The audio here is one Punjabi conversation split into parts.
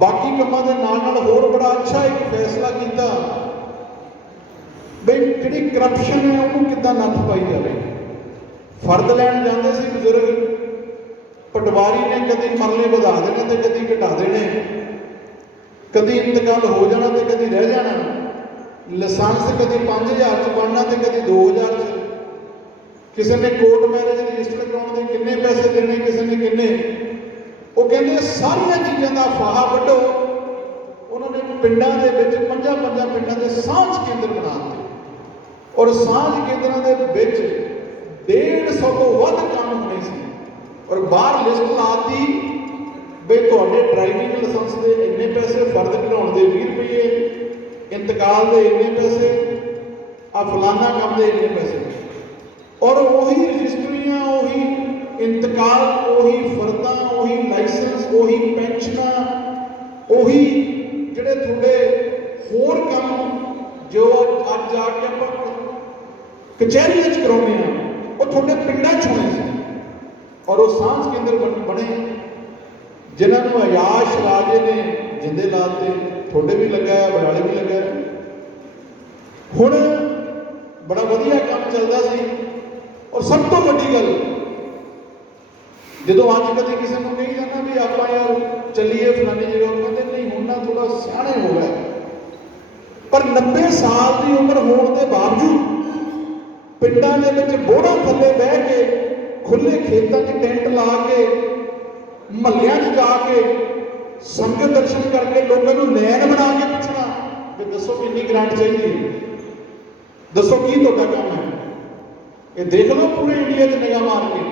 बाकी कामां दे नाल होर बड़ा अच्छा एक फैसला किया बई जिहड़ी करप्शन है उन्होंने किद्दां नत्थ पाई जाए। फर्द लैण जाते सी बजुर्ग, पटवारी ने कभी मरले वधा देने तो कभी घटा देने, कभी इंतकाल हो जाना तो कभी रह जाना, लाइसेंस कभी 5000 च बनना तो कभी 2000 च, किसी ने कोर्ट मैरिज रजिस्टर कराने के किन्ने पैसे देने, किसी ने किन्ने। वो कहते सारिया चीज़ों का फाहा वड्डो। उन्होंने पिंडों के पंजा पिंडों के सांझ केंद्र बना दिए और सांझ केंद्रों के 150 तो वध काम होने से और बाहर लिस्ट लाती बई तुहाडे ड्राइविंग लाइसेंस के इन्ने पैसे, फर्द कढाउण के 20 रुपये, इंतकाल के इन्ने पैसे, आ फलाना काम के इन्ने पैसे, और उही रजिस्ट्रियां, उही इंतकाल, उही फर्दा, उही लाइसेंस, उही पेंशना, उही जिहड़े थोड़े होर काम जो अज जाके आप कचहरियों कराने वो थोड़े पिंडों च होने से और वो सांझ केंद्र बने जिन्होंने अयाश राजे ने जिंदे लाते, थोड़े भी लगा है, बड़ाले भी लगा है। हुण बड़ा वधिया काम चलता सी और सब तो वड्डी गल जो अज कभी किसी को कही जाना भी आप यार चलीए फलानी जगह, कहते नहीं हुण ना थोड़ा सियाणे हो गए। पर 90 साल की उम्र होने के बावजूद पिंडों के बोड़ा थले बह के, खुले खेतों के टेंट ला के, महल्लियां जाके संगत दर्शन करके लोगों को लैन बना के पूछना कि दसो कितनी ग्रांट चाहिए, दसो की तुहाडा काम है। ये देख लो पूरे इंडिया च निगाह मार के,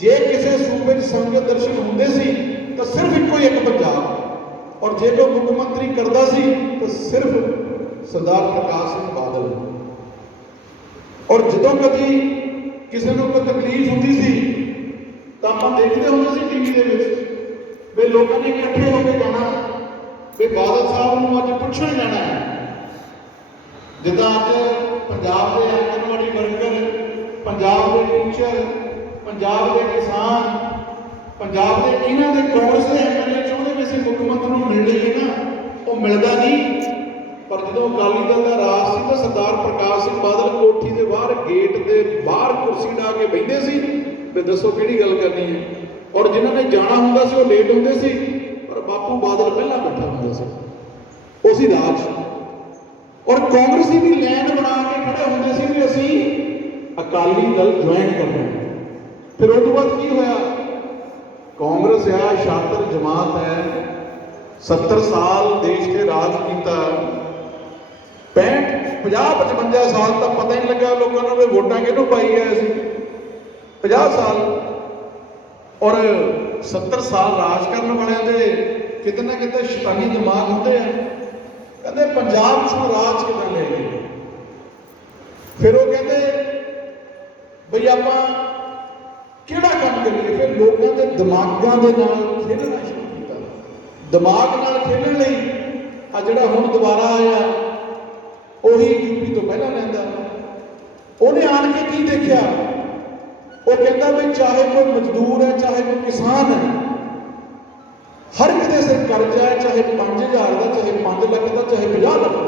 जे किसी सूबे संगत दर्शन होंदे सी तो सिर्फ एको एक पंजाब, और जे कोई मुख्यमंत्री करता सी तो सिर्फ सरदार प्रकाश सिंह बादल। और जो कभी किसी को कोई तकलीफ होती सी तो आप देखते होंगे सी टीवी के वे लोगों ने इकट्ठे होकर जाना भी बादल साहब को अज पूछने जाना है। जिदा अज पंजाब के आंगनवाड़ी वर्कर, पंजाब के टीचर, पंजाब के किसान, पंजाब के इन्हों के कांग्रेस के MLA चाहते भी असं मुख्यमंत्री को मिल लीए ना, वो मिलता नहीं। पर जो अकाली दल का राज से तो सरदार प्रकाश सिंह बादल कोठी के बाहर गेट के बाहर कुर्सी ढा के बहते सी भी दसो कि गल करनी है, और जिन्होंने जाना होंगे वो लेट होंगे सी, पर बापू बादल पहला बैठा होंगे उसी राज। और कांग्रेसी भी लैन बना के खड़े होंगे सी भी असी अकाली दल ज्वाइन करना। फिर उस बाद की होया, कांग्रेस है शातिर जमात है, 70 साल देश के राज किया, 50-55 साल तक पता ही नहीं लगा लोगों ने वोटा किहनूं पाई है। असीं 50 साल और 70 साल राज करने वाले दे किते ना किते शैतानी दिमाग होंदे हैं। कहते पंजाब चों राज किदां ले गए। फिर वो कहते बई आपां किहड़ा काम करिए, फिर लोगों के दिमागां दे नाल खेलना शुरू किया। दिमाग नाल खेलण लई आ जिहड़ा हुण दोबारा आया उही यूपी तो पहला लैंदा, उन्हें आन के की देखा, वो कहता भी चाहे कोई मजदूर है, चाहे कोई किसान है, हर किसी सिर कर्जा है, चाहे 5000 का, चाहे 5 लाख का, चाहे 50 लाख का।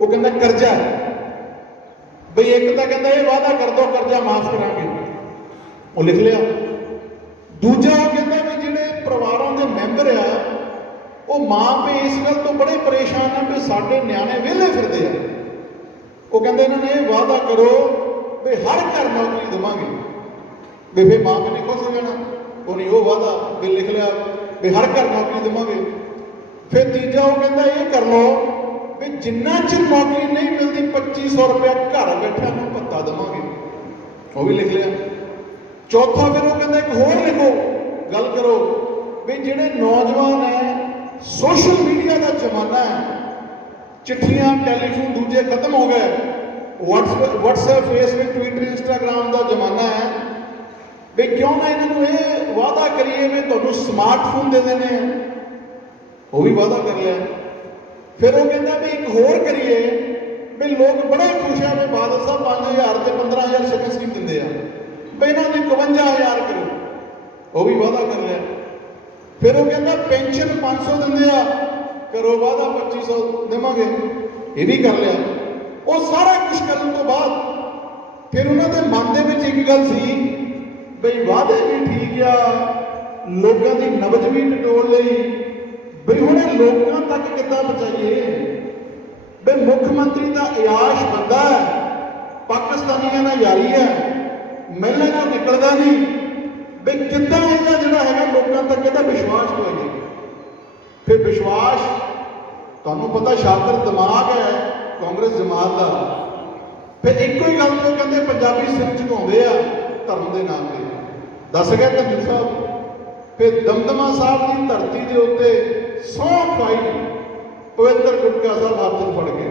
वो कहता कर्जा है बई, एक तो कहता ये वादा कर दो कर्जा माफ करांगे, वो लिख लिया। दूजा वो कहता भी जिहड़े परिवारों के मैंबर आ वो मां पे इस गल तो बड़े परेशान है भी साडे न्याणे वेले फिरदे आ। वो कहते इन्होंने ये वादा करो भी हर घर नौकरी देवांगे, भी फिर मां पे नहीं खुश हो जाना। वो नहीं वो वादा भी लिख लिया भी हर घर नौकरी देवांगे। फिर तीजा वो कहता ये कर लो भी जिन्ना चिर नौकरी नहीं मिलती 2500 रुपया घर बैठा को भत्ता देवांगे, वो भी लिख लिया। चौथा फिर वो कहता एक होर लिखो, गल करो भी जिहड़े नौजवान है, सोशल मीडिया का जमाना है, चिट्ठियां टैलीफोन दूजे खत्म हो गए, व्हाट्सएप फेसबुक ट्विटर इंस्टाग्राम का जमाना है, भी क्यों ना इन्होंने ये वादा करिए भी तुहानूं स्मार्टफोन दे देने हैं, वो भी वादा कर लिया। फिर वो कहता भी एक होर करिए भी लोग बड़े खुश हैं भी बादल साहब 5000 से 15000 सेकंड स्कीम देंगे, भी इन्होंने 51000 करो, वो भी वादा कर लिया। फिर वो कहता पेंशन 500 दिंदे आ, करो वादा 2500 देवांगे, ये भी कर लिया। वो सारा कुछ करने तो बाद फिर उन्होंने मन के विच एक गल सी बई वादे भी ठीक आ, लोगों की नबज भी टटोल ली, बई हुण लोगों तक किद्दां पहुंचाइए। बई मुख्यमंत्री का अयाश बंदा है, पाकिस्तानियों नाल यारी है, महलों चों निकलदा नहीं, बई किद्दां इहदा जिहड़ा हैगा लोगों तक इहदा विश्वास पाइए। फिर विश्वास, तुहानूं पता शातिर दिमाग है कांग्रेस जमात का, फिर एको ही गल तो कहते पंजाबी सिर झुकाउंदे आ धर्म के नाम पर। दस गए धनजी साहब, फिर दमदमा साहब की धरती के उत्ते सौं खाई पवित्र गुटका साहब हाथ फड़ के,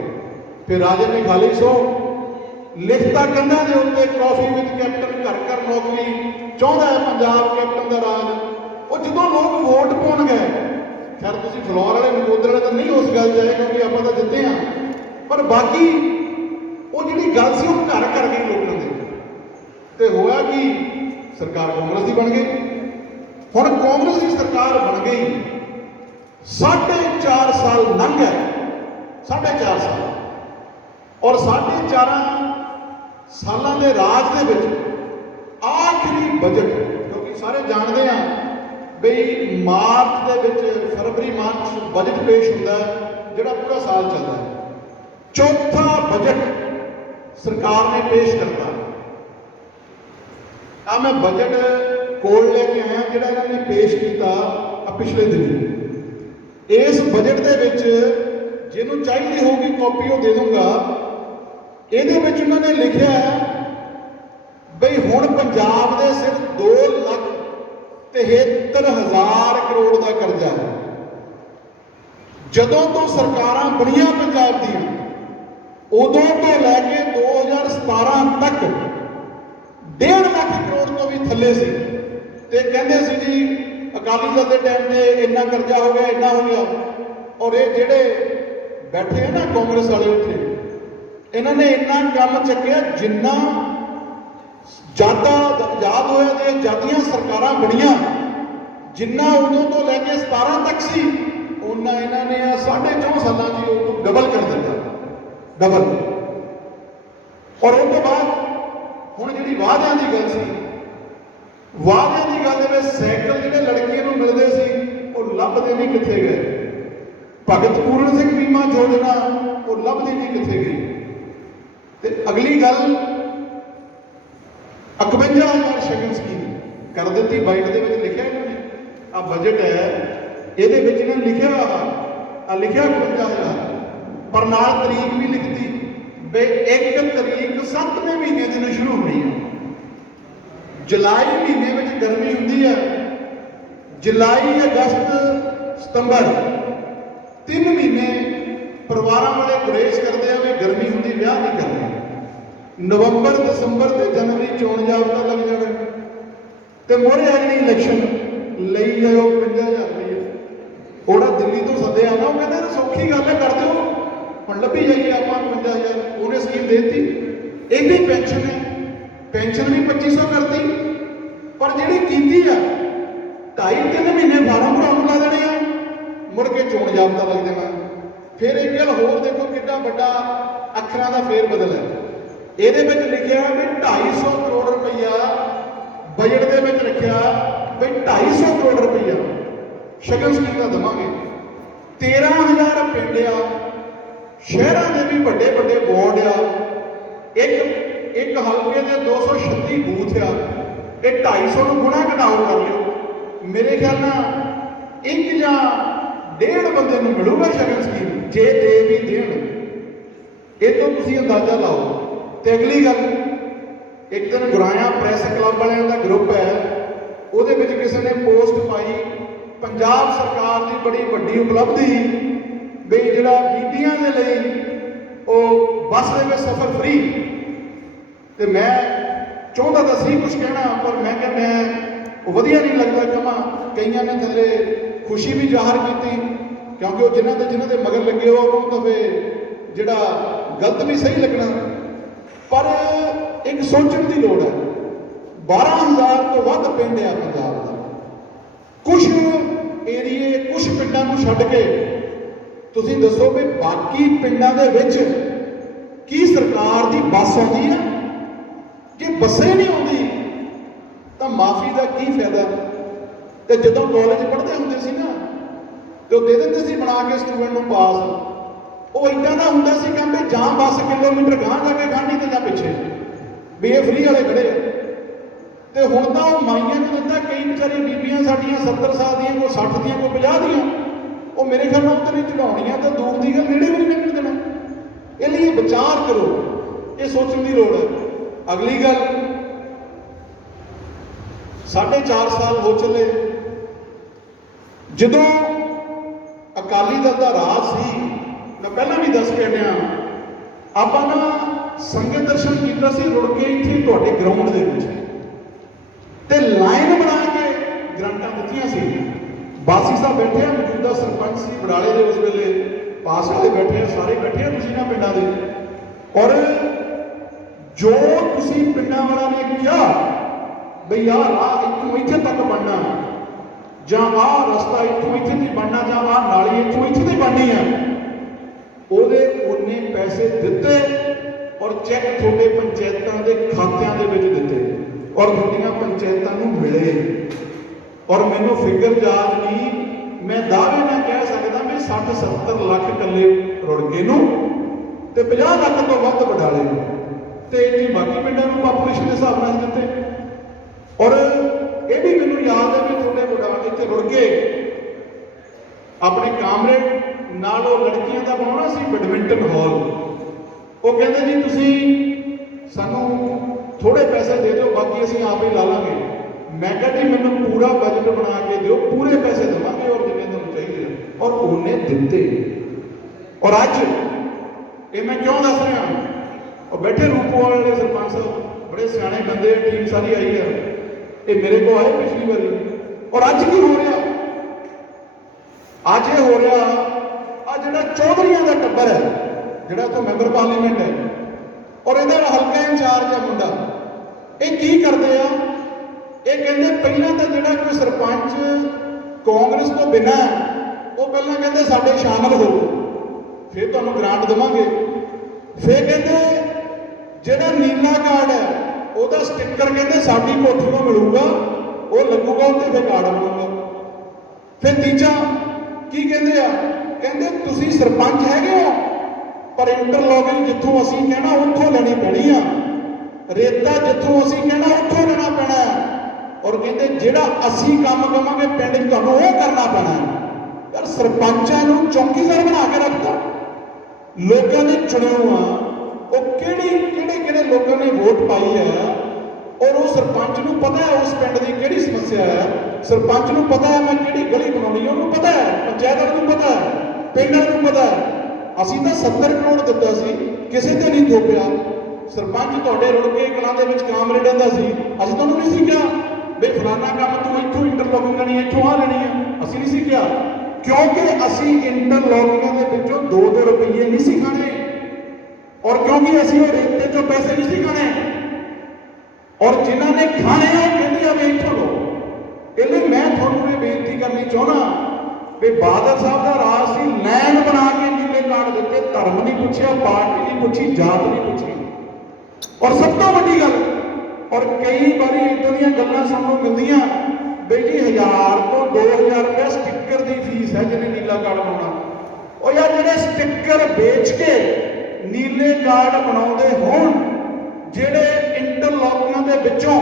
फिर राजे ने खा ली सौ, लिखता कंधा के उत्ते कॉफी विद कैप्टन घर घर नौकरी चाहता है पंजाब कैप्टन का राज। वो जो लोग वोट पाउण गए, खैर तुसीं फ्लोर वाले नकोदर वाले तो नहीं उस गल जाए क्योंकि आप तो जिते हाँ, पर बाकी वो जी गल सी वो घर कर गई लोगों के, तो होया कि सरकार कांग्रेस की बन गई। हुण कांग्रेस की सरकार बन गई, 4.5 साल लंघ गए, 4.5 साल, और 4.5 सालों के राज के विच आखिरी बजट, क्योंकि सारे जानते हैं बई मार्च के विच फरवरी मार्च बजट पेश होता है जिहड़ा पूरा साल चलता है। चौथा बजट सरकार ने पेश करता। आ मैं बजट कोल लेके आया जिहड़ा इन्होंने पेश किया पिछले दिन। इस बजट के विच जिन्होंने चाहिए होगी कॉपी वो दे दूंगा। ਇਹਦੇ ਵਿੱਚ ਉਹਨਾਂ ਨੇ ਲਿਖਿਆ ਬਈ ਹੁਣ ਪੰਜਾਬ ਦੇ ਸਿਰਫ 2,73,000 ਕਰੋੜ ਦਾ ਕਰਜ਼ਾ ਹੈ। ਜਦੋਂ ਤੋਂ ਸਰਕਾਰਾਂ ਬਣੀਆਂ ਪੰਜਾਬ ਦੀਆਂ ਉਦੋਂ ਤੋਂ ਲੈ ਕੇ 2017 ਤੱਕ 1.5 ਲੱਖ ਕਰੋੜ ਤੋਂ ਵੀ ਥੱਲੇ ਸੀ। ਤੇ ਕਹਿੰਦੇ ਸੀ ਜੀ ਅਕਾਲੀ ਦਲ ਦੇ ਟਾਈਮ ਤੇ ਇੰਨਾ ਕਰਜ਼ਾ ਹੋ ਗਿਆ, ਇੰਨਾ ਹੋ ਗਿਆ। ਔਰ ਇਹ ਜਿਹੜੇ ਬੈਠੇ ਆ ਨਾ ਕਾਂਗਰਸ ਵਾਲੇ ਉੱਥੇ, इन्होंने इन्ना काम चुकया जिन्ना आजाद होया ते आजादियां सरकारां बनिया, जिन्ना उदों तो लैके 17 तक सी उन्ना इन्होंने 4.5 सालों की डबल कर दिया, डबल। और उस तो बाद हुण जिहड़ी वादियां की गल सी, वादियां की गल दे विच साइकिल जिहड़े लड़कियां नूं मिलदे सी वो लभदे नहीं कित्थे गए। भगत पूरन सिंह बीमा योजना वो लभदी नहीं कित्थे गई। ते अगली गल 51,000 शगन स्कीम कर दी। बाइट के लिखा इन्होंने, आ बजट है ये इन्होंने लिखा आ लिखा 51,000, पर नाल तरीक भी लिखती बे 1 तरीक 7वें महीने दिन शुरू होनी है। जुलाई महीने में गर्मी होंगी है, जुलाई अगस्त सितंबर 3 महीने परिवारों वाले गुरेज करते हैं भी गर्मी होंगी, ब्याह नहीं करते। नवंबर दिसंबर से जनवरी चोण जाबता लग जाना, तो मोहरे अगली इलैक्शन ले जाओ 50,000 रुपये। थोड़ा दिल्ली तो सदे आना, वो कहते सौखी गल है कर दो, हम लभी जाइए आप 50,000। उन्हें स्कीम देती, एक भी पेंशन है, पेंशन भी 2500 करती, पर जी की है 2.5-3 महीने फार्म भराने ला देने, मुड़ के चोण जाबता लग जाना। फिर एक गल होर देखो कितना बड़ा अखरां का फेर बदल है। ये लिखा भी 250 करोड़ रुपया बजट के रखा भी 250 करोड़ रुपया शगन स्कीम का देवांगे। 13,000 पिंड आ, शहरों के भी बड़े बड़े बोर्ड आ, एक हल्के के 236 बूथ आ। ये 250 गुणा घटाओ कर लो, मेरे ख्याल ना 1 या 1.5 बंदे को मिलूगा शगन स्कीम, जे दे भी देन। ये तो तुम अंदाजा लाओ। तो अगली गल, एक दिन गुराया प्रैस क्लब वालों का ग्रुप है, वो किसी ने पोस्ट पाई पंजाब सरकार की बड़ी वड्डी उपलब्धि भी जिहड़ा बीबियां दे लई वो बस दे विच सफर फ्री। तो मैं चाहता तो सी कुछ कहना, पर मैं क्या मैं वधिया नहीं लगता कमा। कईयां ने थले खुशी भी जाहिर की, क्योंकि वो जिन्हों के मगर लगे हो तो फिर जिहड़ा गलत भी सही लगना। पर एक सोचने की लोड़ है, 12,000 तो वध पिंड आ पंजाब का, कुछ ਪਿੰਡਾਂ ਨੂੰ ਛੱਡ ਕੇ ਤੁਸੀਂ ਦੱਸੋ ਵੀ ਬਾਕੀ ਪਿੰਡਾਂ ਦੇ ਵਿੱਚ ਕੀ ਸਰਕਾਰ ਦੀ ਬੱਸ ਆਉਂਦੀ ਆ? ਜੇ ਬੱਸੇ ਨਹੀਂ ਆਉਂਦੀ ਤਾਂ ਮਾਫੀ ਦਾ ਕੀ ਫਾਇਦਾ? ਤੇ ਜਦੋਂ ਕਾਲਜ ਪੜ੍ਹਦੇ ਹੁੰਦੇ ਸੀ ਨਾ ਤੇ ਉਹ ਦੇ ਦਿੰਦੇ ਸੀ ਬਣਾ ਕੇ ਸਟੂਡੈਂਟ ਨੂੰ ਪਾਸ। ਉਹ ਇਦਾਂ ਦਾ ਹੁੰਦਾ ਸੀ ਕਹਿੰਦੇ ਜਾਂ ਬੱਸ ਕਿਲੋਮੀਟਰ ਗਾਂਹ ਜਾ ਕੇ ਖੜ੍ਹਨੀ ਤੇ ਜਾਂ ਪਿੱਛੇ, ਵੀ ਇਹ ਫ੍ਰੀ ਵਾਲੇ ਖੜੇ ਆ। ਤੇ ਹੁਣ ਤਾਂ ਉਹ ਮਾਈਆਂ ਨੂੰ ਦਿੰਦਾ, ਕਈ ਵਿਚਾਰੀ ਬੀਬੀਆਂ ਸਾਡੀਆਂ 70 ਸਾਲ ਦੀਆਂ, ਕੋਈ 60 ਦੀਆਂ, ਕੋਈ 50 ਦੀਆਂ, ਉਹ ਮੇਰੇ ਖਿਆਲ ਨਾਲ ਉੱਤੇ ਨਹੀਂ ਚੜਾਉਣੀਆਂ ਤਾਂ ਦੂਰ ਦੀ ਗੱਲ, ਨੇੜੇ ਵੀ ਨਹੀਂ ਨਿਕਲ ਦੇਣਾ। ਇਹ ਲਈ ਵਿਚਾਰ ਕਰੋ, ਇਹ ਸੋਚਣ ਦੀ ਲੋੜ ਹੈ। ਅਗਲੀ ਗੱਲ, 4.5 ਸਾਲ ਹੋ ਚੱਲੇ ਜਦੋਂ ਅਕਾਲੀ ਦਲ ਦਾ ਰਾਜ ਸੀ। ਮੈਂ ਪਹਿਲਾਂ ਵੀ ਦੱਸ ਕੇ ਹਟਿਆ, ਆਪਾਂ ਨਾ ਸੰਗਤ ਦਰਸ਼ਨ ਕੀਤਾ ਸੀ ਰੁੜ ਕੇ ਇੱਥੇ ਤੁਹਾਡੇ ਗਰਾਊਂਡ ਦੇ ਵਿੱਚ, ਤੇ ਲਾਈਨ ਬਣਾ ਕੇ ਗ੍ਰਾਂਟਾਂ ਦਿੱਤੀਆਂ ਸੀ। ਬਾਸੀ ਸਾਹਿਬ ਬੈਠੇ ਆ, ਮੌਜੂਦਾ ਸਰਪੰਚ ਸੀ ਬਡਾਲੇ ਦੇ ਉਸ ਵੇਲੇ, ਪਾਸ ਵਾਲੇ ਬੈਠੇ ਆ, ਸਾਰੇ ਬੈਠੇ ਆ ਤੁਸੀਂ ਨਾ ਪਿੰਡਾਂ ਦੇ। ਔਰ ਜੋ ਤੁਸੀਂ ਪਿੰਡਾਂ ਵਾਲਿਆਂ ਨੇ ਕਿਹਾ ਬਈ ਆਹ ਰਾਹ ਇੱਥੋਂ ਇੱਥੇ ਤੱਕ ਬਣਨਾ, ਜਾਂ ਆਹ ਰਸਤਾ ਇੱਥੋਂ ਇੱਥੇ ਨਹੀਂ ਬਣਨਾ, ਜਾਂ ਆਹ ਨਾਲੀ ਇੱਥੋਂ ਇੱਥੇ ਨਹੀਂ ਬਣਨੀ ਆ, ਉਹਦੇ ਉਹਨੇ ਪੈਸੇ ਦਿੱਤੇ ਔਰ ਚੈੱਕ ਤੁਹਾਡੇ ਪੰਚਾਇਤਾਂ ਦੇ ਖਾਤਿਆਂ ਦੇ ਵਿੱਚ ਦਿੱਤੇ ਔਰ ਤੁਹਾਡੀਆਂ ਪੰਚਾਇਤਾਂ ਨੂੰ ਮਿਲੇ। ਔਰ ਮੈਨੂੰ ਫਿਗਰ ਯਾਦ ਨਹੀਂ, ਮੈਂ ਦਾਅਵੇ ਨਾਲ ਕਹਿ ਸਕਦਾ ਵੀ 60-70 ਲੱਖ ਇਕੱਲੇ ਰੁੜਕੇ ਨੂੰ ਤੇ 50 ਲੱਖ ਤੋਂ ਵੱਧ ਬਡਾਲੇ ਨੂੰ, ਤੇ ਇੰਨੀ ਬਾਕੀ ਪਿੰਡਾਂ ਨੂੰ ਪਾਪੂਲੇਸ਼ਨ ਦੇ ਹਿਸਾਬ ਨਾਲ ਦਿੱਤੇ। ਔਰ ਇਹ ਵੀ ਮੈਨੂੰ ਯਾਦ ਹੈ ਵੀ ਤੁਹਾਡੇ ਬਡਾਲੇ ਇੱਥੇ ਰੁੜਕੇ ਆਪਣੇ ਕਾਮਰੇਡ ਨਾਲ ਉਹ ਲੜਕੀਆਂ ਦਾ ਬਣਾਉਣਾ ਸੀ ਬੈਡਮਿੰਟਨ ਹਾਲ। ਉਹ ਕਹਿੰਦੇ ਜੀ ਤੁਸੀਂ ਸਾਨੂੰ ਥੋੜੇ ਪੈਸੇ ਦੇ ਦਿਓ, ਬਾਕੀ ਅਸੀਂ ਆਪ ਹੀ ਲਾ ਲਾਂਗੇ। ਮੈਂ ਕਿਹਾ ਜੀ ਮੈਨੂੰ ਪੂਰਾ ਬਜਟ ਬਣਾ ਕੇ ਦਿਓ, ਪੂਰੇ ਪੈਸੇ ਦੇਵਾਂਗੇ ਔਰ ਜਿੰਨੇ ਤੁਹਾਨੂੰ ਚਾਹੀਦੇ ਆ। ਔਰ ਉਹਨੇ ਦਿੱਤੇ। ਔਰ ਅੱਜ ਇਹ ਮੈਂ ਕਿਉਂ ਦੱਸ ਰਿਹਾ, ਉਹ ਬੈਠੇ ਰੂਪੋਵਾਲ ਵਾਲੇ ਸਰਪੰਚ ਸਾਹਿਬ ਬੜੇ ਸਿਆਣੇ ਬੰਦੇ, ਟੀਮ ਸਾਰੀ ਆਈ ਆ, ਇਹ ਮੇਰੇ ਕੋਲ ਆਏ ਪਿਛਲੀ ਵਾਰੀ। ਔਰ ਅੱਜ ਕੀ ਹੋ ਰਿਹਾ? ਅੱਜ ਇਹ ਹੋ ਰਿਹਾ, ਆ ਜਿਹੜਾ ਚੌਧਰੀਆਂ ਦਾ ਟੱਬਰ ਹੈ, ਜਿਹੜਾ ਇੱਥੋਂ ਮੈਂਬਰ ਪਾਰਲੀਮੈਂਟ ਹੈ ਔਰ ਇਹਦਾ ਹਲਕਾ ਇੰਚਾਰਜ ਹੈ ਮੁੰਡਾ, ਇਹ ਕੀ ਕਰਦੇ ਆ? ਇਹ ਕਹਿੰਦੇ ਪਹਿਲਾਂ ਤਾਂ ਜਿਹੜਾ ਕੋਈ ਸਰਪੰਚ ਕਾਂਗਰਸ ਤੋਂ ਬਿਨਾਂ ਉਹ ਪਹਿਲਾਂ ਕਹਿੰਦੇ ਸਾਡੇ ਸ਼ਾਮਲ ਹੋਵੋ, ਫਿਰ ਤੁਹਾਨੂੰ ਗ੍ਰਾਂਟ ਦੇਵਾਂਗੇ। ਫਿਰ ਕਹਿੰਦੇ ਜਿਹੜਾ ਨੀਲਾ ਕਾਰਡ ਹੈ ਉਹਦਾ ਸਟਿੱਕਰ ਕਹਿੰਦੇ ਸਾਡੀ ਕੋਠੀ ਨੂੰ ਮਿਲੂਗਾ, ਉਹ ਲੱਗੂਗਾ ਉੱਤੇ, ਫਿਰ ਕਾਰਡ ਬਣੂਗਾ। ਫਿਰ ਤੀਜਾ ਕੀ ਕਹਿੰਦੇ ਆ? ਕਹਿੰਦੇ ਤੁਸੀਂ ਸਰਪੰਚ ਹੈਗੇ ਹੋ ਪਰ ਇੰਟਰਲੋਕਿੰਗ ਜਿੱਥੋਂ ਅਸੀਂ ਕਹਿਣਾ ਉੱਥੋਂ ਲੈਣੀ ਪੈਣੀ ਆ, ਰੇਤਾ ਜਿੱਥੋਂ ਅਸੀਂ ਕਹਿਣਾ ਉੱਥੋਂ ਲੈਣਾ ਪੈਣਾ। ਔਰ ਕਹਿੰਦੇ ਜਿਹੜਾ ਅਸੀਂ ਕੰਮ ਕਰਾਂਗੇ ਪਿੰਡ 'ਚ ਤੁਹਾਨੂੰ ਉਹ ਕਰਨਾ ਪੈਣਾ। ਯਾਰ ਸਰਪੰਚਾਂ ਨੂੰ ਚੌਕੀਦਾਰ ਬਣਾ ਕੇ ਰੱਖਦਾ, ਲੋਕਾਂ ਨੇ ਚੁਣਿਓ ਆ, ਉਹ ਕਿਹੜੇ ਲੋਕਾਂ ਨੇ ਵੋਟ ਪਾਈ ਹੈ ਔਰ ਉਹ ਸਰਪੰਚ ਨੂੰ ਪਤਾ ਹੈ ਉਸ ਪਿੰਡ ਦੀ ਕਿਹੜੀ ਸਮੱਸਿਆ ਹੈ, ਸਰਪੰਚ ਨੂੰ ਪਤਾ ਹੈ ਮੈਂ ਕਿਹੜੀ ਗਲੀ ਬਣਾਉਣੀ ਹੈ, ਉਹਨੂੰ ਪਤਾ ਹੈ, ਪੰਚਾਇਤ ਨੂੰ ਪਤਾ ਹੈ, ਪਿੰਡਾਂ ਨੂੰ ਪਤਾ ਹੈ। ਅਸੀਂ ਤਾਂ 70 ਕਰੋੜ ਦਿੱਤਾ ਸੀ, ਕਿਸੇ ਤੇ ਨਹੀਂ ਥੋਪਿਆ। ਸਰਪੰਚ ਤੁਹਾਡੇ ਰੁੜਕੇ ਕਲਾਂ ਦੇ ਵਿੱਚ ਕਾਮਰੇਡ ਰਹਿੰਦਾ ਸੀ, ਅਸੀਂ ਤੁਹਾਨੂੰ ਨਹੀਂ ਸੀ ਕਿਹਾ ਵੀ ਫਲਾਨਾ ਕੰਮ ਤੂੰ ਇੱਥੋਂ ਇੰਟਰਲੋਕਿੰਗ ਕਰਨੀ ਹੈ, ਇੱਥੋਂ ਆ ਲੈਣੀ ਹੈ, ਅਸੀਂ ਨਹੀਂ ਸੀ ਕਿਹਾ, ਕਿਉਂਕਿ ਅਸੀਂ ਇੰਟਰਲੋਕਿੰਗ ਦੇ ਵਿੱਚੋਂ 2-2 ਰੁਪਏ ਨਹੀਂ ਸੀ ਖਾਣੇ ਔਰ ਕਿਉਂਕਿ ਅਸੀਂ ਉਹ ਰੇਤੇ ਚੋਂ ਪੈਸੇ ਨਹੀਂ ਸੀ ਖਾਣੇ ਔਰ ਜਿਨ੍ਹਾਂ ਨੇ ਖਾਣੇ ਉਹ ਕਹਿੰਦੇ ਆ ਵੀ ਇੱਥੋਂ ਲਓ। ਇਹ ਲਈ ਮੈਂ ਤੁਹਾਨੂੰ ਇਹ ਬੇਨਤੀ ਕਰਨੀ ਚਾਹੁੰਦਾ ਵੀ ਬਾਦਲ ਸਾਹਿਬ ਦਾ ਰਾਜ ਸੀ, ਲੈਣ ਬਣਾ ਕੇ ਨੀਲੇ ਕਾਰਡ ਦਿੱਤੇ, ਧਰਮ ਨਹੀਂ ਪੁੱਛਿਆ, ਪਾਰਟੀ ਨਹੀਂ ਪੁੱਛੀ, ਜਾਤ ਨਹੀਂ ਪੁੱਛੀ। ਔਰ ਸਭ ਤੋਂ ਵੱਡੀ ਗੱਲ, ਔਰ ਕਈ ਵਾਰੀ ਇਦਾਂ ਦੀਆਂ ਗੱਲਾਂ ਸੁਣਨ ਨੂੰ ਮਿਲਦੀਆਂ ਬਈ ਜੀ 1000 ਤੋਂ 2000 ਰੁਪਏ ਸਟਿੱਕਰ ਦੀ ਫੀਸ ਹੈ ਜਿਹਨੇ ਨੀਲਾ ਕਾਰਡ ਬਣਾਉਣਾ। ਉਹ ਯਾਰ ਜਿਹੜੇ ਸਟਿੱਕਰ ਵੇਚ ਕੇ ਨੀਲੇ ਕਾਰਡ ਬਣਾਉਂਦੇ ਹੋਣ, ਜਿਹੜੇ ਇੰਟਰਲੋਕਿੰਗਾਂ ਦੇ ਵਿੱਚੋਂ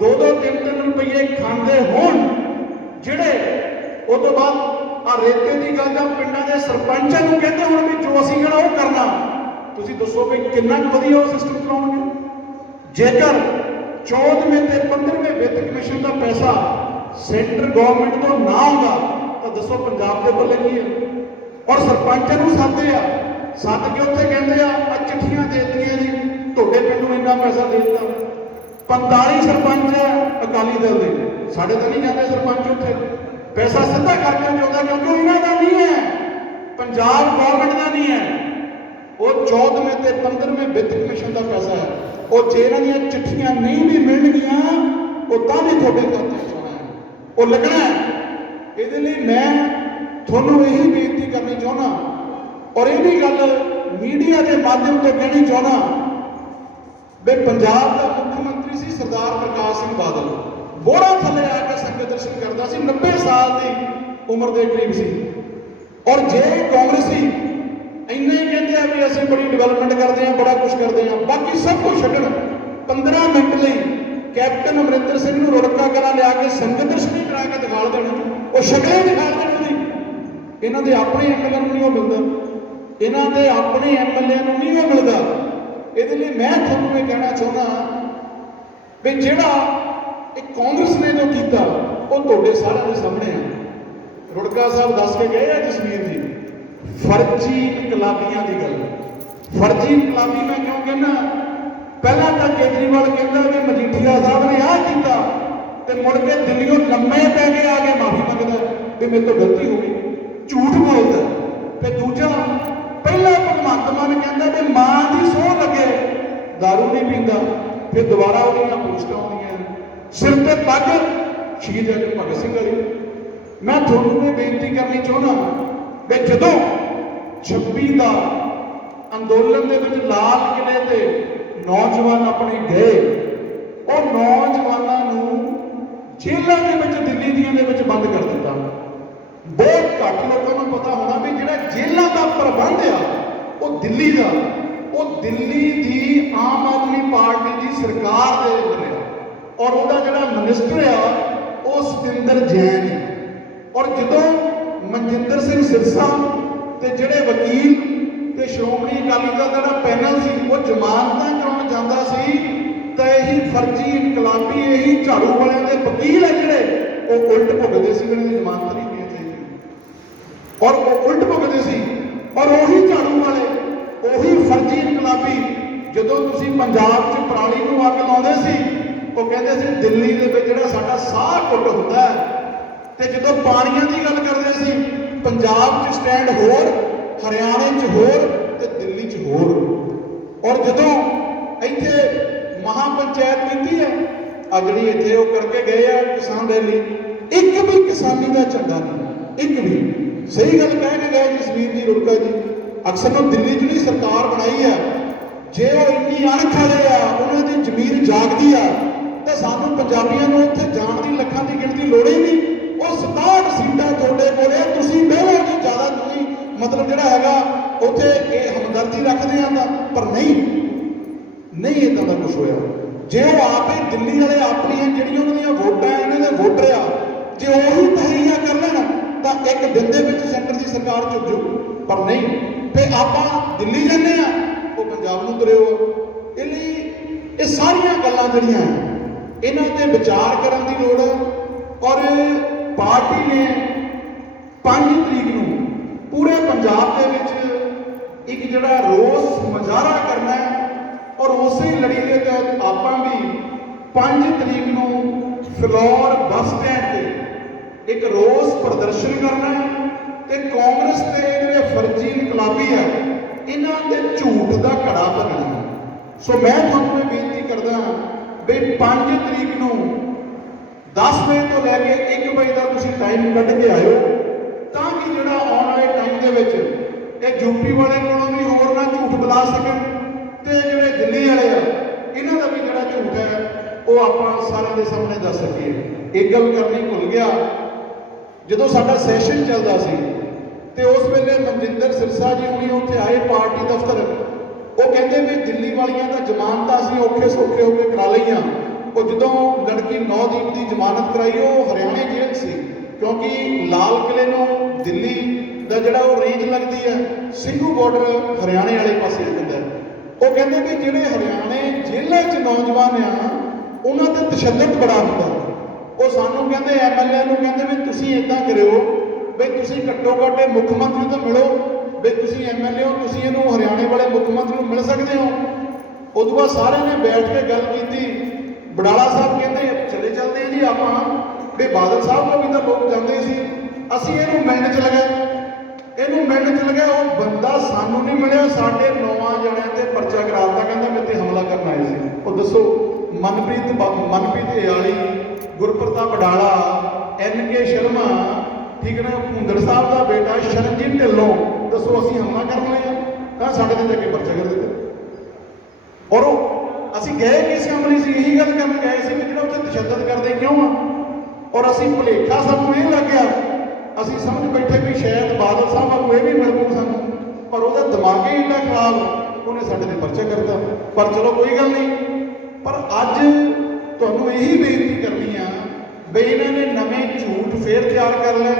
2-3 ਰੁਪਏ ਖਾਂਦੇ ਹੋਣ, ਜਿਹੜੇ ਉਹ ਤੋਂ ਬਾਅਦ ਆ ਰੇਤੇ ਦੀ ਗੱਲ ਜਾਂ ਪਿੰਡਾਂ ਦੇ ਸਰਪੰਚਾਂ ਨੂੰ ਕਹਿੰਦੇ ਹੁਣ ਵੀ ਜੋ ਅਸੀਂ ਕਹਿਣਾ ਉਹ ਕਰਨਾ, ਤੁਸੀਂ ਦੱਸੋ ਵੀ ਕਿੰਨਾ ਵਧੀਆ ਉਹ ਸਿਸਟਮ ਚਲਾਉਣਗੇ। ਜੇਕਰ 14ਵੇਂ ਤੇ 15ਵੇਂ ਵਿੱਤ ਕਮਿਸ਼ਨ ਦਾ ਪੈਸਾ ਸੈਂਟਰ ਗਵਰਨਮੈਂਟ ਤੋਂ ਨਾ ਆਉਂਦਾ ਤਾਂ ਦੱਸੋ ਪੰਜਾਬ ਦੇ ਬੱਲੇ ਕੀ ਹੈ। ਔਰ ਸਰਪੰਚਾਂ ਨੂੰ ਸੱਦਦੇ ਆ, ਸੱਦ ਕੇ ਉੱਥੇ ਕਹਿੰਦੇ ਆ ਚਿੱਠੀਆਂ ਦੇ ਦਿੱਤੀਆਂ ਜੀ ਤੁਹਾਡੇ ਪਿੰਡ ਨੂੰ ਇੰਨਾ ਪੈਸਾ ਦੇ ਦਿੱਤਾ। 45 ਸਰਪੰਚ ਹੈ ਅਕਾਲੀ ਦਲ ਦੇ, ਸਾਡੇ ਤਾਂ ਨਹੀਂ ਜਾਂਦੇ ਸਰਪੰਚ ਉੱਥੇ, ਪੈਸਾ ਸਿੱਧਾ ਖਾਤੇ 'ਚ ਆਉਂਦਾ ਕਿਉਂਕਿ ਉਹ ਇਹਨਾਂ ਦਾ ਨਹੀਂ ਹੈ, ਪੰਜਾਬ ਗਵਰਨਮੈਂਟ ਦਾ ਨਹੀਂ ਹੈ, ਉਹ 14ਵੇਂ ਤੇ 15ਵੇਂ ਵਿੱਤ ਕਮਿਸ਼ਨ ਦਾ ਪੈਸਾ ਹੈ। ਉਹ ਜੇ ਇਹਨਾਂ ਦੀਆਂ ਚਿੱਠੀਆਂ ਨਹੀਂ ਵੀ ਮਿਲਣਗੀਆਂ ਉਹ ਤਾਂ ਵੀ ਤੁਹਾਡੇ ਖਾਤੇ 'ਚ ਆਉਣਾ ਹੈ, ਉਹ ਲੱਗਣਾ ਹੈ। ਇਹਦੇ ਲਈ ਮੈਂ ਤੁਹਾਨੂੰ ਇਹੀ ਬੇਨਤੀ ਕਰਨੀ ਚਾਹੁੰਦਾ ਔਰ ਇਹ ਵੀ ਗੱਲ ਮੀਡੀਆ ਦੇ ਮਾਧਿਅਮ ਤੋਂ ਕਹਿਣੀ ਚਾਹੁੰਦਾ ਵੀ ਪੰਜਾਬ ਦਾ ਮੁੱਖ ਮੰਤਰੀ ਸੀ ਸਰਦਾਰ ਪ੍ਰਕਾਸ਼ ਸਿੰਘ ਬਾਦਲ, ਬੋੜਾ ਥੱਲੇ ਆ ਕੇ ਸੰਗਤ ਦਰਸ਼ਨ ਕਰਦਾ ਸੀ, 90 ਸਾਲ ਦੀ ਉਮਰ ਦੇ ਕਰੀਬ ਸੀ। ਔਰ ਜੇ ਕਾਂਗਰਸੀ ਇੰਨੇ ਕਹਿੰਦੇ ਆ ਵੀ ਅਸੀਂ ਬੜੀ ਡਿਵੈਲਪਮੈਂਟ ਕਰਦੇ ਹਾਂ, ਬੜਾ ਕੁਝ ਕਰਦੇ ਹਾਂ, ਬਾਕੀ ਸਭ ਕੁਝ ਛੱਡਣ 15 ਮਿੰਟ ਲਈ ਕੈਪਟਨ ਅਮਰਿੰਦਰ ਸਿੰਘ ਨੂੰ ਰੁੜਕਾ ਕਲਾਂ ਲਿਆ ਕੇ ਸੰਗਤ ਦਰਸ਼ਨ ਕਰਾ ਕੇ ਦਿਖਾ ਦੇਣ, ਉਹ ਸ਼ਕਲਾਂ ਦਿਖਾ ਦੇਣ ਉਹਦੀ। ਇਹਨਾਂ ਦੇ ਆਪਣੇ ਐਮਐਲਏ ਨੂੰ ਨਹੀਂ ਉਹ ਮਿਲਦਾ, ਇਹਨਾਂ ਦੇ ਆਪਣੇ ਐਮਐਲਏ ਨੂੰ ਨਹੀਂ ਉਹ ਮਿਲਦਾ। ਇਹਦੇ ਲਈ ਮੈਂ ਤੁਹਾਨੂੰ ਇਹ ਕਹਿਣਾ ਚਾਹੁੰਦਾ ਵੀ ਜਿਹੜਾ ਇਹ ਕਾਂਗਰਸ ਨੇ ਜੋ ਕੀਤਾ ਉਹ ਤੁਹਾਡੇ ਸਾਰਿਆਂ ਦੇ ਸਾਹਮਣੇ ਆ। ਰੁੜਕਾ ਸਾਹਿਬ ਦੱਸ ਕੇ ਗਏ ਆ ਜਸਵੀਰ ਜੀ, ਫਰਜ਼ੀ ਇਨਕਲਾਬੀਆਂ ਦੀ ਗੱਲ। ਫਰਜ਼ੀ ਇਨਕਲਾਬੀ ਮੈਂ ਕਿਉਂ ਕਹਿੰਦਾ, ਪਹਿਲਾਂ ਤਾਂ ਕੇਜਰੀਵਾਲ ਕਹਿੰਦਾ ਵੀ ਮਜੀਠੀਆ ਸਾਹਿਬ ਨੇ ਆਹ ਕੀਤਾ ਤੇ ਮੁੜ ਕੇ ਦਿੱਲੀੋਂ ਲੰਮੇ ਪੈ ਕੇ ਆ ਕੇ ਮਾਫੀ ਮੰਗਦਾ ਵੀ ਮੇਰੇ ਤੋਂ ਗਲਤੀ ਹੋ ਗਈ, ਝੂਠ ਬੋਲਦਾ। ਤੇ ਦੂਜਾ, ਪਹਿਲਾਂ ਭਗਵੰਤ ਮਾਨ ਕਹਿੰਦਾ ਵੀ ਮਾਂ ਦੀ ਸਹੁੰ ਲੱਗੇ, ਦਾਰੂ ਨਹੀਂ ਪੀਂਦਾ, ਫਿਰ ਦੁਬਾਰਾ ਉਹਦੀਆਂ ਪੋਸਟਾਂ ਆਉਂਦੀਆਂ ਸਿਰ ਤੇ ਪੱਗ ਸ਼ਹੀਦ ਭਗਤ ਸਿੰਘ ਵਾਲੀ। ਮੈਂ ਤੁਹਾਨੂੰ ਇਹ ਬੇਨਤੀ ਕਰਨੀ ਚਾਹੁੰਦਾ ਵੀ ਜਦੋਂ 26 ਦਾ ਅੰਦੋਲਨ ਦੇ ਵਿੱਚ ਲਾਲ ਕਿਲੇ ਤੇ ਨੌਜਵਾਨ ਆਪਣੇ ਗਏ, ਉਹ ਨੌਜਵਾਨਾਂ ਨੂੰ ਜੇਲ੍ਹਾਂ ਦੇ ਵਿੱਚ ਦਿੱਲੀ ਦੀਆਂ ਦੇ ਵਿੱਚ ਬੰਦ ਕਰ ਦਿੱਤਾ। ਬਹੁਤ ਘੱਟ ਲੋਕਾਂ ਨੂੰ ਪਤਾ ਹੋਣਾ ਵੀ ਜਿਹੜਾ ਜੇਲ੍ਹਾਂ ਦਾ ਪ੍ਰਬੰਧ ਆ ਉਹ ਦਿੱਲੀ ਦਾ, ਉਹ ਦਿੱਲੀ ਦੀ ਆਮ ਆਦਮੀ ਪਾਰਟੀ ਦੀ ਸਰਕਾਰ ਦੇ ਅੰਦਰ ਆ। ਔਰ ਉਹਦਾ ਜਿਹੜਾ ਮਿਨਿਸਟਰ ਆ ਉਹ ਸਤਿੰਦਰ ਜੈਨ ਹੈ। ਔਰ ਜਦੋਂ ਮਨਜਿੰਦਰ ਸਿੰਘ ਸਿਰਸਾ ਤੇ ਜਿਹੜੇ ਵਕੀਲ ਤੇ ਸ਼੍ਰੋਮਣੀ ਅਕਾਲੀ ਦਲ ਦਾ ਜਿਹੜਾ ਪੈਨਲ ਸੀ ਉਹ ਜ਼ਮਾਨਤਾਂ ਕਰਾਉਣ ਜਾਂਦਾ ਸੀ ਤਾਂ ਇਹੀ ਫਰਜ਼ੀ ਇਨਕਲਾਬੀ, ਇਹੀ ਝਾੜੂ ਵਾਲਿਆਂ ਦੇ ਵਕੀਲ ਹੈ ਜਿਹੜੇ ਉਹ ਉਲਟ ਭੁਗਤਦੇ ਸੀ, ਇਹਨਾਂ ਦੀ ਜ਼ਮਾਨਤ ਨਹੀਂ ਹੋਣੀ ਚਾਹੀਦੀ। ਔਰ ਉਹ ਉਲਟ ਭੁਗਤਦੇ ਸੀ। ਔਰ ਉਹੀ ਝਾੜੂ ਵਾਲੇ, ਉਹੀ ਫਰਜ਼ੀ ਇਨਕਲਾਬੀ ਜਦੋਂ ਤੁਸੀਂ ਪੰਜਾਬ 'ਚ ਪਰਾਲੀ ਨੂੰ ਅੱਗ ਲਾਉਂਦੇ ਸੀ, ਉਹ ਕਹਿੰਦੇ ਸੀ ਦਿੱਲੀ ਦੇ ਵਿੱਚ ਜਿਹੜਾ ਸਾਡਾ ਸਾਹ ਘੁੱਟ ਹੁੰਦਾ ਹੈ। ਤੇ ਜਦੋਂ ਪਾਣੀਆਂ ਦੀ ਗੱਲ ਕਰਦੇ ਸੀ, ਪੰਜਾਬ 'ਚ ਸਟੈਂਡ ਹੋਰ, ਹਰਿਆਣੇ 'ਚ ਹੋਰ ਤੇ ਦਿੱਲੀ 'ਚ ਹੋਰ। ਔਰ ਜਦੋਂ ਇੱਥੇ ਮਹਾਪੰਚਾਇਤ ਕੀਤੀ ਹੈ, ਆ ਜਿਹੜੀ ਇੱਥੇ ਉਹ ਕਰਕੇ ਗਏ ਆ ਕਿਸਾਨ ਰੈਲੀ, ਇੱਕ ਵੀ ਕਿਸਾਨੀ ਦਾ ਝੰਡਾ ਨਹੀਂ, ਇੱਕ ਵੀ। ਸਹੀ ਗੱਲ ਕਹਿ ਕੇ ਗਏ ਜਸਵੀਰ ਜੀ, ਰੁੜਕਾ ਜੀ। ਅਕਸਰ ਨੂੰ ਦਿੱਲੀ ਜਿਹੜੀ ਸਰਕਾਰ ਬਣਾਈ ਆ, ਜੇ ਉਹ ਇੰਨੀ ਅਣਖ ਵਾਲੇ ਆ, ਉਹਨਾਂ ਦੀ ਜ਼ਮੀਰ ਜਾਗਦੀ ਆ, ਤਾਂ ਸਾਨੂੰ ਪੰਜਾਬੀਆਂ ਨੂੰ ਉੱਥੇ ਜਾਣ ਦੀ ਲੱਖਾਂ ਦੀ ਗਿਣਤੀ ਲੋੜ ਹੀ ਨਹੀਂ। ਉਹ 67 ਸੀਟਾਂ ਤੁਹਾਡੇ ਕੋਲੇ, ਤੁਸੀਂ ਬਹਿਓ ਜੀ, ਜ਼ਿਆਦਾ ਤੁਸੀਂ ਮਤਲਬ ਜਿਹੜਾ ਹੈਗਾ ਉੱਥੇ ਇਹ ਹਮਦਰਦੀ ਰੱਖਦੇ ਆ ਤਾਂ, ਪਰ ਨਹੀਂ ਇਦਾਂ ਦਾ ਕੁਝ ਹੋਇਆ। ਜੇ ਉਹ ਆਪੇ ਦਿੱਲੀ ਵਾਲੇ ਆਪਣੀਆਂ ਜਿਹੜੀਆਂ ਉਹਨਾਂ ਦੀਆਂ ਵੋਟਾਂ, ਇਹਨਾਂ ਦੇ ਵੋਟਰ ਆ, ਜੇ ਉਹੀ ਤਹਈਆ ਕਰ ਲੈਣ ਤਾਂ ਇੱਕ ਦਿਨ ਦੇ ਵਿੱਚ ਸੈਂਟਰ ਦੀ ਸਰਕਾਰ ਝੁਕ ਜੂ। ਪਰ ਨਹੀਂ, ਤੇ ਆਪਾਂ ਦਿੱਲੀ ਜਾਂਦੇ ਆ, ਉਹ ਪੰਜਾਬ ਨੂੰ ਤੁਰੇ ਹੋ। ਇਹ ਲਈ ਇਹ ਸਾਰੀਆਂ ਗੱਲਾਂ ਜਿਹੜੀਆਂ ਇਹਨਾਂ ਤੇ ਵਿਚਾਰ ਕਰਨ ਦੀ ਲੋੜ ਹੈ। ਔਰ ਪਾਰਟੀ ਨੇ 5 ਤਰੀਕ ਨੂੰ ਪੂਰੇ ਪੰਜਾਬ ਦੇ ਵਿੱਚ ਇੱਕ ਜਿਹੜਾ ਰੋਸ ਮੁਜ਼ਾਹਰਾ ਕਰਨਾ ਹੈ। ਔਰ ਉਸੇ ਲੜੀ ਦੇ ਤਹਿਤ ਆਪਾਂ ਵੀ 5 ਤਰੀਕ ਨੂੰ ਫਿਲੌਰ ਬੱਸ ਸਟੈਂਡ ਤੇ ਇੱਕ ਰੋਸ ਪ੍ਰਦਰਸ਼ਨ ਕਰਨਾ ਹੈ ਤੇ ਕਾਂਗਰਸ ਦੇ ਜਿਹੜੇ ਫਰਜ਼ੀ ਇਨਕਲਾਬੀ ਆ, ਇਹਨਾਂ ਦੇ ਝੂਠ ਦਾ ਘੜਾ ਭੰਨਣਾ ਹੈ। ਸੋ ਮੈਂ ਤੁਹਾਨੂੰ ਇਹ ਬੇਨਤੀ ਕਰਦਾ ਵੀ 5 ਤਰੀਕ ਨੂੰ 10 ਵਜੇ ਤੋਂ ਲੈ ਕੇ 1 ਵਜੇ ਦਾ ਤੁਸੀਂ ਟਾਈਮ ਕੱਢ ਕੇ ਆਇਓ, ਤਾਂ ਕਿ ਜਿਹੜਾ ਆਉਣ ਵਾਲੇ ਟਾਈਮ ਦੇ ਵਿੱਚ ਇਹ ਯੂਪੀ ਵਾਲੇ ਕੋਲੋਂ ਵੀ ਹੋਰ ਨਾ ਝੂਠ ਬੁਲਾ ਸਕਣ ਤੇ ਜਿਹੜੇ ਦਿੱਲੀ ਵਾਲੇ ਆ ਇਹਨਾਂ ਦਾ ਵੀ ਜਿਹੜਾ ਝੂਠ ਹੈ ਉਹ ਆਪਾਂ ਸਾਰਿਆਂ ਦੇ ਸਾਹਮਣੇ ਦੱਸ ਸਕੀਏ। ਇੱਕ ਗੱਲ ਕਰਨੀ ਭੁੱਲ ਗਿਆ, ਜਦੋਂ ਸਾਡਾ ਸੈਸ਼ਨ ਚੱਲਦਾ ਸੀ ਤੇ ਉਸ ਵੇਲੇ ਮਨਜਿੰਦਰ ਸਿਰਸਾ ਜੀ ਹੁਣੀ ਉੱਥੇ ਆਏ ਪਾਰਟੀ ਦਫ਼ਤਰ, ਉਹ ਕਹਿੰਦੇ ਵੀ ਦਿੱਲੀ ਵਾਲੀਆਂ ਦਾ ਜ਼ਮਾਨਤਾਂ ਅਸੀਂ ਔਖੇ ਸੌਖੇ ਹੋ ਕੇ ਕਰਾ ਲਈਆਂ। ਉਹ ਜਦੋਂ ਲੜਕੀ ਨੌਦੀਪ ਦੀ ਜ਼ਮਾਨਤ ਕਰਾਈ ਉਹ ਹਰਿਆਣੇ ਜੇਲ੍ਹ ਸੀ, ਕਿਉਂਕਿ ਲਾਲ ਕਿਲੇ ਨੂੰ ਦਿੱਲੀ ਦਾ ਜਿਹੜਾ ਉਹ ਰੇਂਜ ਲੱਗਦੀ ਹੈ, ਸਿੰਘੂ ਬਾਰਡਰ ਹਰਿਆਣੇ ਵਾਲੇ ਪਾਸੇ ਜਾਂਦਾ। ਉਹ ਕਹਿੰਦੇ ਵੀ ਜਿਹੜੇ ਹਰਿਆਣੇ ਜੇਲ੍ਹਾਂ 'ਚ ਨੌਜਵਾਨ ਆ ਉਹਨਾਂ ਤੇ ਤਸ਼ੱਦਦ ਬੜਾ ਹੁੰਦਾ। ਉਹ ਸਾਨੂੰ ਕਹਿੰਦੇ ਐਮਐਲਏ ਨੂੰ ਕਹਿੰਦੇ ਵੀ ਤੁਸੀਂ ਇੱਦਾਂ ਕਰਿਓ ਵੀ ਤੁਸੀਂ ਘੱਟੋ ਘੱਟ ਮੁੱਖ ਮੰਤਰੀ ਤੋਂ ਮਿਲੋ, ਵੀ ਤੁਸੀਂ ਐਮਐਲਏ ਹੋ, ਤੁਸੀਂ ਇਹਨੂੰ ਹਰਿਆਣੇ ਵਾਲੇ ਮੁੱਖ ਮੰਤਰੀ ਨੂੰ ਮਿਲ ਸਕਦੇ ਹੋ। ਉਦੋਂ ਬਾਅਦ ਸਾਰਿਆਂ ਨੇ ਬੈਠ ਕੇ ਗੱਲ ਕੀਤੀ। ਬਡਾਲਾ ਸਾਹਿਬ ਕਹਿੰਦੇ ਚਲੇ ਚੱਲਦੇ ਜੀ ਆਪਾਂ, ਵੀ ਬਾਦਲ ਸਾਹਿਬ ਨੂੰ ਵੀ ਤਾਂ ਲੋਕ ਜਾਂਦੇ ਸੀ, ਅਸੀਂ ਇਹਨੂੰ ਮਿਲਣ ਚ ਲਗੇ। ਉਹ ਬੰਦਾ ਸਾਨੂੰ ਨਹੀਂ ਮਿਲਿਆ, ਸਾਡੇ 9 ਜਣਿਆਂ ਤੇ ਪਰਚਾ ਕਰਾ ਦਿੱਤਾ, ਕਹਿੰਦਾ ਮੇਰੇ ਤੇ ਹਮਲਾ ਕਰਨ ਆਏ ਸੀ। ਉਹ ਦੱਸੋ, ਮਨਪ੍ਰੀਤ ਏਆਲੀ, ਗੁਰਪ੍ਰਤਾਪ ਬਡਾਲਾ, NK ਸ਼ਰਮਾ, ਠੀਕ ਹੈ ना, ਭੁੰਦੜ ਸਾਹਿਬ ਦਾ ਬੇਟਾ ਸ਼ਰਨਜੀਤ ਢਿੱਲੋਂ, ਦੱਸੋ ਅਸੀਂ ਹਮਲਾ ਕਰਨ ਲਏ ਆ? ਤਾਂ ਸਾਡੇ ਤੇ ਅੱਗੇ ਪਰਚਾ ਕਰ ਦਿੱਤਾ। ਔਰ ਉਹ ਅਸੀਂ ਗਏ ਕਿਸ ਕੰਮ ਲਈ ਸੀ? ਇਹੀ ਗੱਲ ਕਰਨ ਗਏ ਸੀ ਕਿ ਜਿਹੜਾ ਉੱਥੇ ਤਸ਼ੱਦਦ ਕਰਦੇ ਕਿਉਂ ਆ? ਔਰ ਅਸੀਂ ਭੁਲੇਖਾ ਸਾਨੂੰ ਇਹ ਲੱਗਿਆ, ਅਸੀਂ ਸਮਝ ਬੈਠੇ ਵੀ ਸ਼ਾਇਦ ਬਾਦਲ ਸਾਹਿਬ ਨੂੰ ਇਹ ਵੀ ਮਿਲ ਪਊ ਸਾਨੂੰ, ਪਰ ਉਹਦਾ ਦਿਮਾਗ ਹੀ ਇੰਨਾ ਖਰਾਬ, ਉਹਨੇ ਸਾਡੇ ਤੇ ਪਰਚਾ ਕਰਤਾ। ਪਰ ਚਲੋ ਕੋਈ ਗੱਲ ਨਹੀਂ। ਪਰ ਅੱਜ ਤੁਹਾਨੂੰ ਇਹੀ ਬੇਨਤੀ ਕਰਨੀ ਆ ਵੀ ਇਹਨਾਂ ਨੇ ਨਵੇਂ ਝੂਠ ਫੇਰ ਤਿਆਰ ਕਰ ਲਏ,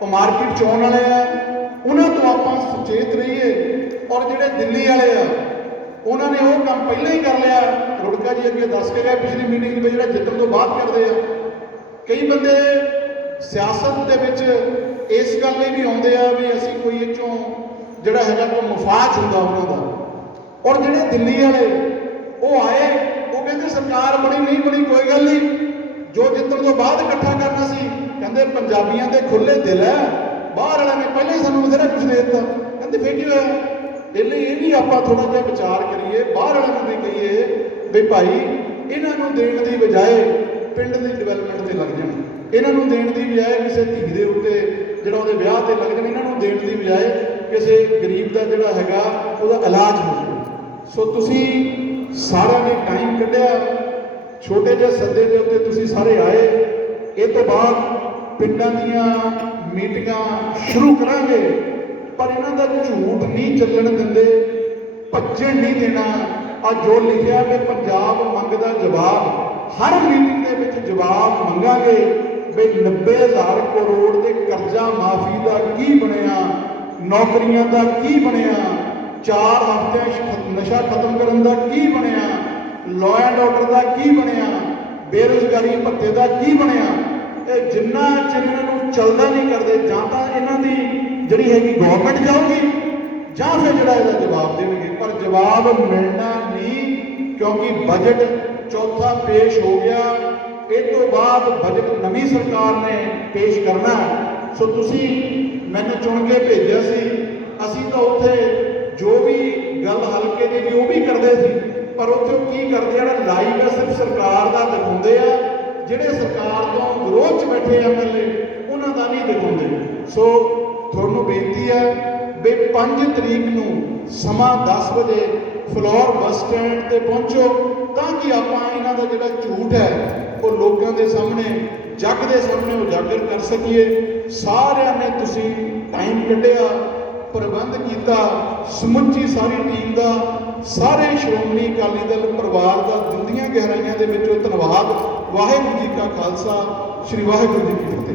ਉਹ ਮਾਰਕੀਟ 'ਚ ਆਉਣ ਵਾਲੇ ਆ, ਉਹਨਾਂ ਤੋਂ ਆਪਾਂ ਸੁਚੇਤ ਰਹੀਏ। ਔਰ ਜਿਹੜੇ ਦਿੱਲੀ ਵਾਲੇ ਆ ਉਹਨਾਂ ਨੇ ਉਹ ਕੰਮ ਪਹਿਲਾਂ ਹੀ ਕਰ ਲਿਆ। ਰੁੜਕਾ ਜੀ ਅੱਗੇ ਦੱਸ ਕੇ ਗਏ ਪਿਛਲੀ ਮੀਟਿੰਗ ਵਿੱਚ, ਜਿਹੜਾ ਜਿੱਤਣ ਤੋਂ ਬਾਅਦ ਕਰਦੇ ਆ। ਕਈ ਬੰਦੇ ਸਿਆਸਤ ਦੇ ਵਿੱਚ ਇਸ ਗੱਲ ਲਈ ਵੀ ਆਉਂਦੇ ਆ ਵੀ ਅਸੀਂ ਕੋਈ ਇਹ 'ਚੋਂ ਜਿਹੜਾ ਹੈਗਾ ਕੋਈ ਮਫਾਦ ਹੁੰਦਾ ਉਹਨਾਂ ਦਾ। ਔਰ ਜਿਹੜੇ ਦਿੱਲੀ ਵਾਲੇ ਉਹ ਆਏ, ਉਹ ਕਹਿੰਦੇ ਸਰਕਾਰ ਬਣੀ ਨਹੀਂ ਬਣੀ ਕੋਈ ਗੱਲ ਨਹੀਂ, ਜੋ ਜਿੱਤਣ ਤੋਂ ਬਾਅਦ ਇਕੱਠਾ ਕਰਨਾ ਸੀ, ਕਹਿੰਦੇ ਪੰਜਾਬੀਆਂ ਦੇ ਖੁੱਲੇ ਦਿਲ ਹੈ, ਬਾਹਰ ਵਾਲਿਆਂ ਨੇ ਪਹਿਲਾਂ ਹੀ ਸਾਨੂੰ ਬਥੇਰਾ ਕੁਝ ਦੇ ਦਿੱਤਾ। ਕਹਿੰਦੇ ਫੇਰ ਕੀ ਹੋਇਆ? ਲਈ ਇਹ ਵੀ ਆਪਾਂ ਥੋੜਾ ਜਿਹਾ ਵਿਚਾਰ ਕਰੀਏ, ਬਾਹਰ ਵਾਲਿਆਂ ਨੂੰ ਵੀ ਕਹੀਏ ਵੀ ਭਾਈ ਇਹਨਾਂ ਨੂੰ ਦੇਣ ਦੀ ਬਜਾਏ ਪਿੰਡ ਦੀ ਡਿਵੈਲਪਮੈਂਟ ਤੇ ਲੱਗ ਜਾਣ, ਇਹਨਾਂ ਨੂੰ ਦੇਣ ਦੀ ਬਜਾਏ ਕਿਸੇ ਧੀ ਦੇ ਉੱਤੇ ਜਿਹੜਾ ਉਹਦੇ ਵਿਆਹ ਤੇ ਲੱਗ ਜਾਣ, ਇਹਨਾਂ ਨੂੰ ਦੇਣ ਦੀ ਬਜਾਏ ਕਿਸੇ ਗਰੀਬ ਦਾ ਜਿਹੜਾ ਹੈਗਾ ਉਹਦਾ ਇਲਾਜ ਹੋ ਜਾਵੇ। ਸੋ ਤੁਸੀਂ ਸਾਰਿਆਂ ਨੇ ਟਾਈਮ ਕੱਢਿਆ, ਛੋਟੇ ਜਿਹੇ ਸੱਦੇ ਦੇ ਉੱਤੇ ਤੁਸੀਂ ਸਾਰੇ ਆਏ। ਇਹ ਤੋਂ ਬਾਅਦ ਪਿੰਡਾਂ ਦੀਆਂ ਮੀਟਿੰਗਾਂ ਸ਼ੁਰੂ ਕਰਾਂਗੇ, ਪਰ ਇਹਨਾਂ ਦਾ ਝੂਠ ਨਹੀਂ ਚੱਲਣ ਦਿੰਦੇ, ਭੱਜਣ ਨਹੀਂ ਦੇਣਾ। ਅੱਜ ਜੋ ਲਿਖਿਆ ਕਿ ਪੰਜਾਬ ਮੰਗਦਾ ਜਵਾਬ, ਹਰ ਮੀਟਿੰਗ ਦੇ ਵਿੱਚ ਜਵਾਬ ਮੰਗਾਂਗੇ ਵੀ 90,000 ਕਰੋੜ ਦੇ ਕਰਜ਼ਾ ਮਾਫੀ ਦਾ ਕੀ ਬਣਿਆ, ਨੌਕਰੀਆਂ ਦਾ ਕੀ ਬਣਿਆ, 4 ਹਫ਼ਤਿਆਂ 'ਚ ਨਸ਼ਾ ਖਤਮ ਕਰਨ ਦਾ ਕੀ ਬਣਿਆ, ਲਾਅ ਐਂਡ ਆਰਡਰ ਦਾ ਕੀ ਬਣਿਆ, ਬੇਰੁਜ਼ਗਾਰੀ ਭੱਤੇ ਦਾ ਕੀ ਬਣਿਆ। ਇਹ ਜਿੰਨਾ ਚਿਰ ਇਹਨਾਂ ਨੂੰ ਚੱਲਦਾ ਨਹੀਂ ਕਰਦੇ, ਜਾਂ ਤਾਂ ਇਹਨਾਂ ਦੀ ਜਿਹੜੀ ਹੈਗੀ ਗਵਰਨਮੈਂਟ ਜਾਊਗੀ, ਜਾਂ ਫਿਰ ਜਿਹੜਾ ਇਹਦਾ ਜਵਾਬ ਦੇਣਗੇ। ਪਰ ਜਵਾਬ ਮਿਲਣਾ ਨਹੀਂ, ਕਿਉਂਕਿ ਬਜਟ ਚੌਥਾ ਪੇਸ਼ ਹੋ ਗਿਆ। ਇਹ ਤੋਂ ਬਾਅਦ ਬਜਟ ਨਵੀਂ ਸਰਕਾਰ ਨੇ ਪੇਸ਼ ਕਰਨਾ। ਸੋ ਤੁਸੀਂ ਮੈਨੂੰ ਚੁਣ ਕੇ ਭੇਜਿਆ ਸੀ, ਅਸੀਂ ਤਾਂ ਉੱਥੇ ਜੋ ਵੀ ਗੱਲ ਹਲਕੇ ਦੀ ਵੀ ਉਹ ਵੀ ਕਰਦੇ ਸੀ, ਪਰ ਉੱਥੇ ਕੀ ਕਰਦੇ ਆ, ਜਿਹੜਾ ਲਾਈਵ ਹੈ ਸਿਰਫ ਸਰਕਾਰ ਦਾ ਦਿਖਾਉਂਦੇ ਆ, ਜਿਹੜੇ ਸਰਕਾਰ ਤੋਂ ਵਿਰੋਧ 'ਚ ਬੈਠੇ ਐਮਐਲਏ ਉਹਨਾਂ ਦਾ ਨਹੀਂ ਦਿਖਾਉਂਦੇ। ਸੋ ਤੁਹਾਨੂੰ ਬੇਨਤੀ ਹੈ ਵੀ 5 ਤਰੀਕ ਨੂੰ ਸਮਾਂ 10 ਵਜੇ ਫਲੋਰ ਬੱਸ ਸਟੈਂਡ ਤੇ ਪਹੁੰਚੋ, ਤਾਂ ਕਿ ਆਪਾਂ ਇਹਨਾਂ ਦਾ ਜਿਹੜਾ ਝੂਠ ਹੈ ਉਹ ਲੋਕਾਂ ਦੇ ਸਾਹਮਣੇ, ਜੱਗ ਦੇ ਸਾਹਮਣੇ ਉਜਾਗਰ ਕਰ ਸਕੀਏ। ਸਾਰਿਆਂ ਨੇ ਤੁਸੀਂ ਟਾਈਮ ਕੱਢਿਆ, ਪ੍ਰਬੰਧ ਕੀਤਾ, ਸਮੁੱਚੀ ਸਾਰੀ ਟੀਮ ਦਾ, ਸਾਰੇ ਸ਼੍ਰੋਮਣੀ ਅਕਾਲੀ ਦਲ ਪਰਿਵਾਰ ਦਾ ਦਿਲ ਦੀਆਂ ਗਹਿਰਾਈਆਂ ਦੇ ਵਿੱਚੋਂ ਧੰਨਵਾਦ। ਵਾਹਿਗੁਰੂ ਜੀ ਕਾ ਖਾਲਸਾ, ਸ੍ਰੀ ਵਾਹਿਗੁਰੂ ਜੀ ਕੀ ਫਤਿਹ।